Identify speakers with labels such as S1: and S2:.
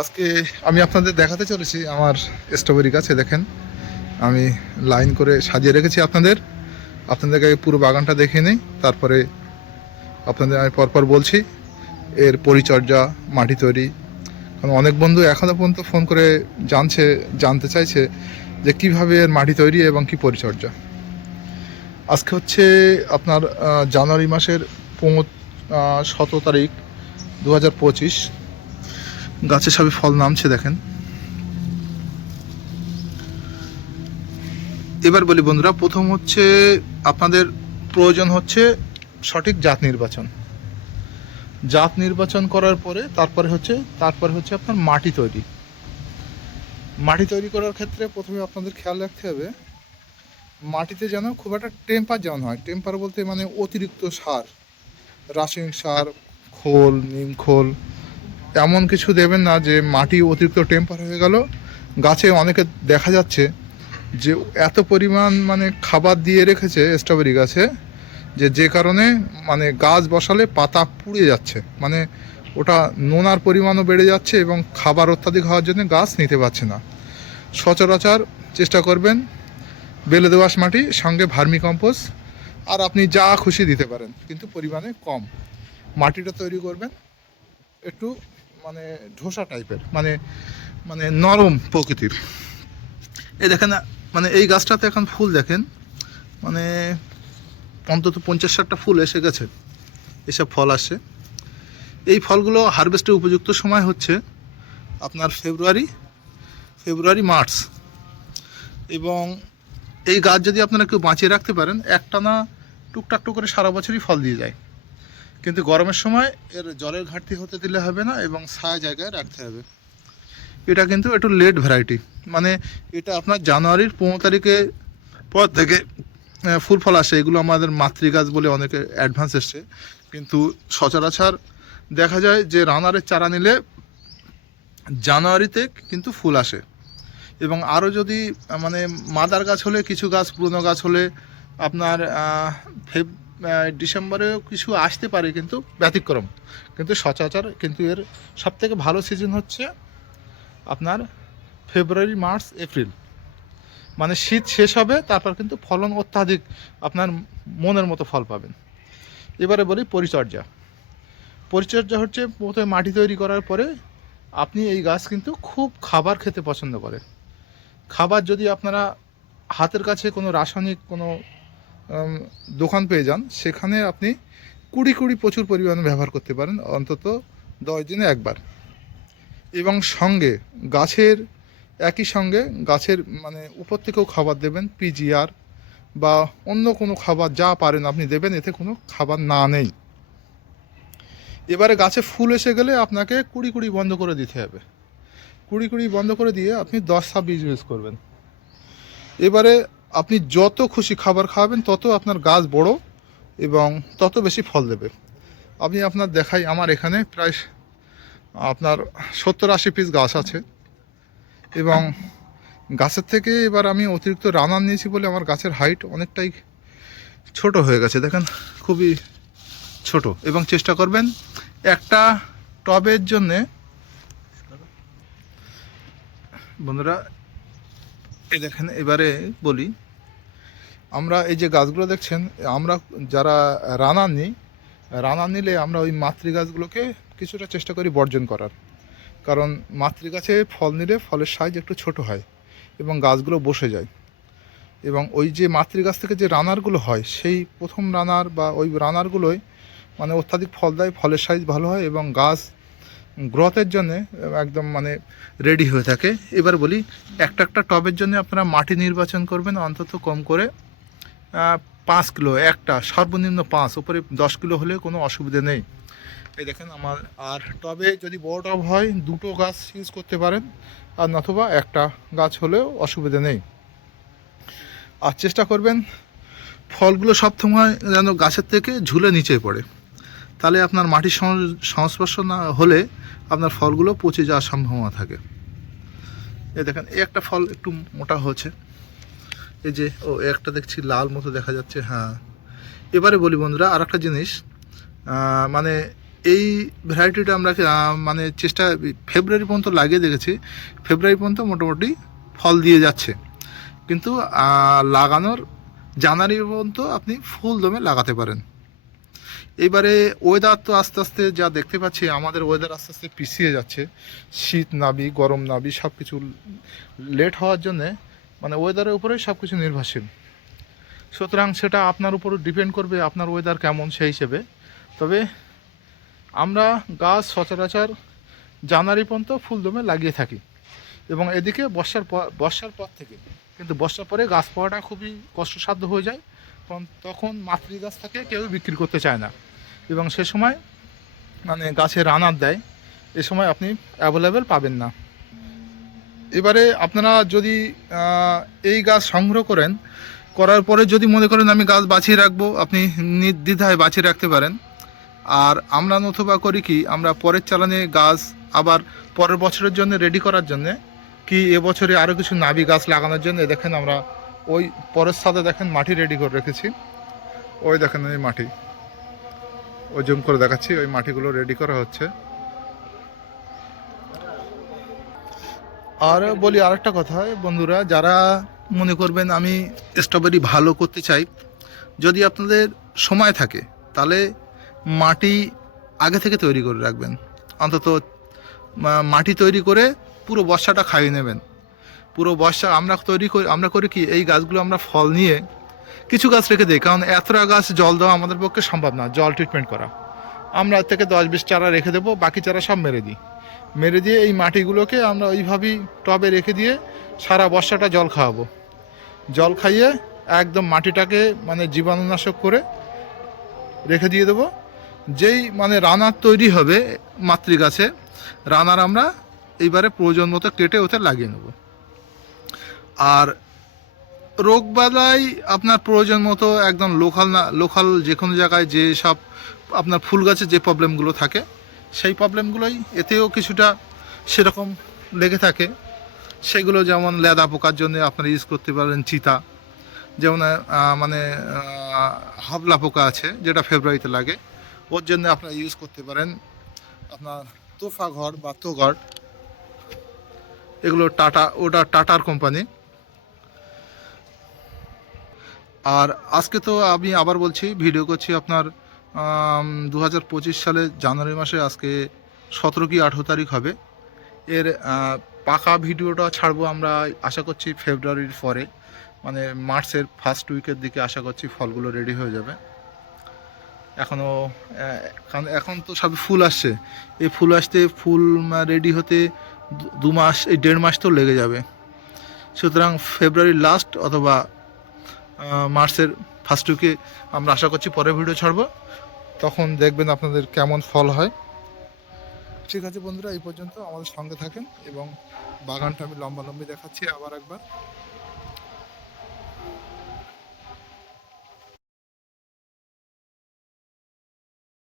S1: আজকে আমি আপনাদের দেখাতে চলেছি আমার স্ট্রবেরি গাছে দেখেন। আমি লাইন করে সাজিয়ে রেখেছি আপনাদের। আপনাদেরকে পুরো বাগানটা দেখে নিই, তারপরে আপনাদের আমি পরপর বলছি এর পরিচর্যা, মাটি তৈরি। কারণ অনেক বন্ধু এখনও পর্যন্ত ফোন করে জানছে, জানতে চাইছে যে কীভাবে এর মাটি তৈরি এবং কি পরিচর্যা। আজকে হচ্ছে আপনার জানুয়ারি মাসের পনেরো সতেরো তারিখ দু হাজার পঁচিশ। গাছে সবই ফল নামছে, দেখেন। এবার বলি বন্ধুরা, প্রথম হচ্ছে আপনাদের প্রয়োজন হচ্ছে সঠিক জাত নির্বাচন। জাত নির্বাচন করার পরে তারপরে হচ্ছে তারপরে হচ্ছে আপনার মাটি তৈরি। মাটি তৈরি করার ক্ষেত্রে প্রথমে আপনাদের খেয়াল রাখতে হবে, মাটিতে যেন খুব একটা টেম্পার যেমন হয়। টেম্পার বলতে মানে অতিরিক্ত সার, রাসায়নিক সার, খোল, নিম খোল এমন কিছু দেবেন না যে মাটি অতিরিক্ত টেম্পার হয়ে গেল। গাছে অনেকে দেখা যাচ্ছে যে এত পরিমাণ মানে খাবার দিয়ে রেখেছে স্ট্রবেরি গাছে যে যে কারণে মানে গাছ বসালে পাতা পুড়ে যাচ্ছে। মানে ওটা নোনার পরিমাণও বেড়ে যাচ্ছে এবং খাবার অত্যাধিক হওয়ার জন্য গাছ নিতে পারছে না। সচরাচর চেষ্টা করবেন বেলে দোআঁশ মাটি, সঙ্গে ভার্মি কম্পোস্ট আর আপনি যা খুশি দিতে পারেন, কিন্তু পরিমাণে কম। মাটিটা তৈরি করবেন, একটু মানে ঢোসা টাইপের মানে মানে নরম প্রকৃতির। এই দেখেন মানে এই গাছটাতে এখন ফুল দেখেন মানে অন্তত পঞ্চাশ ষাটটা ফুল এসে গেছে, এসব ফল আসে। এই ফলগুলো হারভেস্টের উপযুক্ত সময় হচ্ছে আপনার ফেব্রুয়ারি ফেব্রুয়ারি, মার্চ। এবং এই গাছ যদি আপনারা কেউ বাঁচিয়ে রাখতে পারেন, একটানা টুকটাক টুক করে সারা বছরই ফল দিয়ে যায়। কিন্তু গরমের সময় এর জলের ঘাটতি হতে দিলে হবে না এবং ছায়া জায়গায় রাখতে হবে। এটা কিন্তু একটু লেট ভ্যারাইটি মানে এটা আপনার জানুয়ারির পনেরো তারিখে পর থেকে ফুল ফল আসে। এগুলো আমাদের মাতৃ গাছ বলে অনেকে অ্যাডভান্স এসছে। কিন্তু সচরাচর দেখা যায় যে রানারের চারা নিলে জানুয়ারিতে কিন্তু ফুল আসে। এবং আরও যদি মানে মাদার গাছ হলে, কিছু গাছ, পুরনো গাছ হলে আপনার ফেব ডিসেম্বরেও কিছু আসতে পারে কিন্তু ব্যতিক্রম। কিন্তু সচরাচর কিন্তু এর সবথেকে ভালো সিজন হচ্ছে আপনার ফেব্রুয়ারি মার্চ এপ্রিল মানে শীত শেষ হবে, তারপর কিন্তু ফলন অত্যাধিক আপনার মনের মতো ফল পাবেন। এবারে বলি পরিচর্যা। পরিচর্যা হচ্ছে প্রথমে মাটি তৈরি করার পরে আপনি এই গাছ কিন্তু খুব খাবার খেতে পছন্দ করে খাবার যদি আপনারা হাতের কাছে কোনো রাসায়নিক কোনো দোকান পেয়ে যান। সেখানে আপনি কুড়ি কুড়ি প্রচুর পরিমাণে ব্যবহার করতে পারেন, অন্তত দশ দিনে একবার। এবং সঙ্গে গাছের, একই সঙ্গে গাছের মানে উপর থেকেও খাবার দেবেন পিজিআর বা অন্য কোনো খাবার যা পারেন আপনি দেবেন, এতে কোনো খাবার না নেই। এবারে গাছে ফুল এসে গেলে আপনাকে কুড়ি কুড়ি বন্ধ করে দিতে হবে। কুড়ি কুড়ি বন্ধ করে দিয়ে আপনি দশ ছাব্বিশ ইউজ করবেন। এবারে আপনি যত খুশি খাবার খাওয়াবেন তত আপনার গাছ বড় এবং তত বেশি ফল দেবে। আমি আপনার দেখাই, আমার এখানে প্রায় আপনার সত্তর আশি পিস গাছ আছে এবং গাছের থেকে এবার আমি অতিরিক্ত রানার নিয়েছি বলে আমার গাছের হাইট অনেকটাই ছোট হয়ে গেছে। দেখেন, খুবই ছোট এবং চেষ্টা করবেন একটা টবের জন্যে বন্ধুরা এই দেখেন, এবারে বলি আমরা এই যে গাছগুলো দেখছেন, আমরা যারা রানা নিই রানার নিলে আমরা ওই মাতৃ গাছগুলোকে কিছুটা চেষ্টা করি বর্জন করার। কারণ মাতৃ গাছে ফল নিলে ফলের সাইজ একটু ছোট হয় এবং গাছগুলো বসে যায়। এবং ওই যে মাতৃ গাছ থেকে যে রানারগুলো হয়, সেই প্রথম রানার বা ওই রানারগুলোই মানে অত্যাধিক ফল দেয়, ফলের সাইজ ভালো হয় এবং গাছ গ্রথের জন্যে একদম মানে রেডি হয়ে থাকে। এবার বলি, একটা একটা টবের জন্য আপনারা মাটি নির্বাচন করবেন অন্তত কম করে। পাঁচ কিলো, একটা, সর্বনিম্ন পাঁচ, উপরে দশ কিলো হলে কোনো অসুবিধে নেই। এই দেখেন আমার, আর টবে যদি বড় টব হয়, দুটো গাছ ইউজ করতে পারেন, আর নতুবা একটা গাছ হলেও অসুবিধে নেই। আর চেষ্টা করবেন ফলগুলো সব সময় যেন গাছের থেকে ঝুলে নিচে পড়ে। তাহলে আপনার মাটির সংস্পর্শ না হলে আপনার ফলগুলো পচে যাওয়ার সম্ভাবনা থাকে। এই দেখেন, এই একটা ফল একটু মোটা হচ্ছে এই যে, ও একটা দেখছি লাল মতো দেখা যাচ্ছে হ্যাঁ। এবারে বলি বন্ধুরা আর একটা জিনিস মানে এই ভ্যারাইটিটা আমরা মানে চেষ্টা ফেব্রুয়ারি পর্যন্ত লাগিয়ে দেখেছি ফেব্রুয়ারি পর্যন্ত মোটামুটি ফল দিয়ে যাচ্ছে। কিন্তু লাগানোর জানুয়ারি পর্যন্ত আপনি ফুল দমে লাগাতে পারেন। এবারে ওয়েদার তো আস্তে আস্তে যা দেখতে পাচ্ছি, আমাদের ওয়েদার আস্তে আস্তে পিছিয়ে যাচ্ছে। শীত নাবি, গরম নাবি সব কিছু লেট হওয়ার জন্যে মানে ওয়েদারের উপরেই সব কিছু নির্ভরশীল। সুতরাং সেটা আপনার উপর ডিপেন্ড করবে আপনার ওয়েদার কেমন সেই হিসেবে। তবে আমরা গাছ সচরাচর জানুয়ারি পর্যন্ত ফুলদমে লাগিয়ে থাকি এবং এদিকে বর্ষার পর বর্ষার পর থেকে। কিন্তু বর্ষার পরে গাছ পাওয়াটা খুবই কষ্টসাধ্য হয়ে যায়, কারণ তখন মাতৃ গাছ থাকে কেউ বিক্রি করতে চায় না। এবং সে সময় মানে গাছে রানার দেয়, এ সময় আপনি অ্যাভেলেবেল পাবেন না। এবারে আপনারা যদি এই গাছ সংগ্রহ করেন, করার পরে যদি মনে করেন আমি গাছ বাঁচিয়ে রাখব, আপনি নির্দ্বিধায় বাঁচিয়ে রাখতে পারেন। আর আমরা নতুবা করি কি, আমরা পরের চালানে গাছ আবার পরের বছরের জন্য রেডি করার জন্য, কি এবছরে আরও কিছু নাবি গাছ লাগানোর জন্য দেখেন আমরা ওই পরের সাথে দেখেন মাটি রেডি করে রেখেছি। ওই দেখেন ওই মাটি। ওই জুম করে দেখাচ্ছি, ওই মাটিগুলো রেডি করা হচ্ছে। আর বলি আরেকটা কথা, বন্ধুরা, যারা মনে করবেন আমি স্ট্রবেরি ভালো করতে চাই, যদি আপনাদের সময় থাকে, তাহলে মাটি আগে থেকে তৈরি করে রাখবেন। অন্তত মাটি তৈরি করে পুরো বর্ষাটা খাইয়ে নেবেন। পুরো বর্ষা আমরা তৈরি করি, আমরা করি কি, এই গাছগুলো আমরা ফল নিয়ে কিছু গাছ রেখে দিই, কারণ এতটা গাছ জল দেওয়া আমাদের পক্ষে সম্ভব না, জল ট্রিটমেন্ট করা। আমরা এর থেকে দশ বিশ চারা রেখে দেবো, বাকি চারা সব মেরে দিই। মেরে দিয়ে এই মাটিগুলোকে আমরা ওইভাবেই টবে রেখে দিয়ে সারা বর্ষাটা জল খাওয়াবো। জল খাইয়ে একদম মাটিটাকে মানে জীবাণুনাশক করে রেখে দিয়ে দেবো। যেই মানে রানার তৈরি হবে মাতৃগাছে, রানার আমরা এইবারে প্রয়োজন মতো কেটে ওতে লাগিয়ে নেব। আর রোগ বালাই আপনার প্রয়োজন মতো একদম লোকাল না, লোকাল যে কোনো জায়গায় যে সব আপনার ফুল গাছে যে প্রবলেমগুলো থাকে সেই প্রবলেমগুলোই এতেও কিছুটা সেরকম লেগে থাকে। সেগুলো যেমন লেদা পোকার জন্য আপনারা ইউজ করতে পারেন চিতা। যেমন মানে হাবলা পোকা আছে যেটা ফেব্রুয়ারিতে লাগে। ওর জন্য আপনারা ইউজ করতে পারেন আপনার তোফা ঘর বা তোঘর এগুলো টাটা, ওটা টাটার কোম্পানি আর আজকে তো আমি আবার বলছি ভিডিও করছি আপনার দু হাজার পঁচিশ সালে জানুয়ারি মাসে আজকে সতেরো কি আঠেরো তারিখ হবে। এর পাকা ভিডিওটা ছাড়বো আমরা, আশা করছি ফেব্রুয়ারির পরে। মানে মার্চের ফার্স্ট উইকের দিকে আশা করছি ফলগুলো রেডি হয়ে যাবে। এখনও কারণ এখন তো সব ফুল আসছে। এই ফুল আসতে ফুল রেডি হতে দু- দু মাস, এই দেড় মাস তো লেগে যাবে। সুতরাং ফেব্রুয়ারির লাস্ট অথবা মার্চের ফার্স্ট উইকে আমরা আশা করছি পরে ভিডিও ছাড়বো। তখন দেখবেন আপনাদের কেমন ফল হয়। ঠিক আছে বন্ধুরা, এই পর্যন্ত আমাদের সঙ্গে থাকেন এবং বাগানটা আমি লম্বা লম্বি দেখাচ্ছি আবার একবার।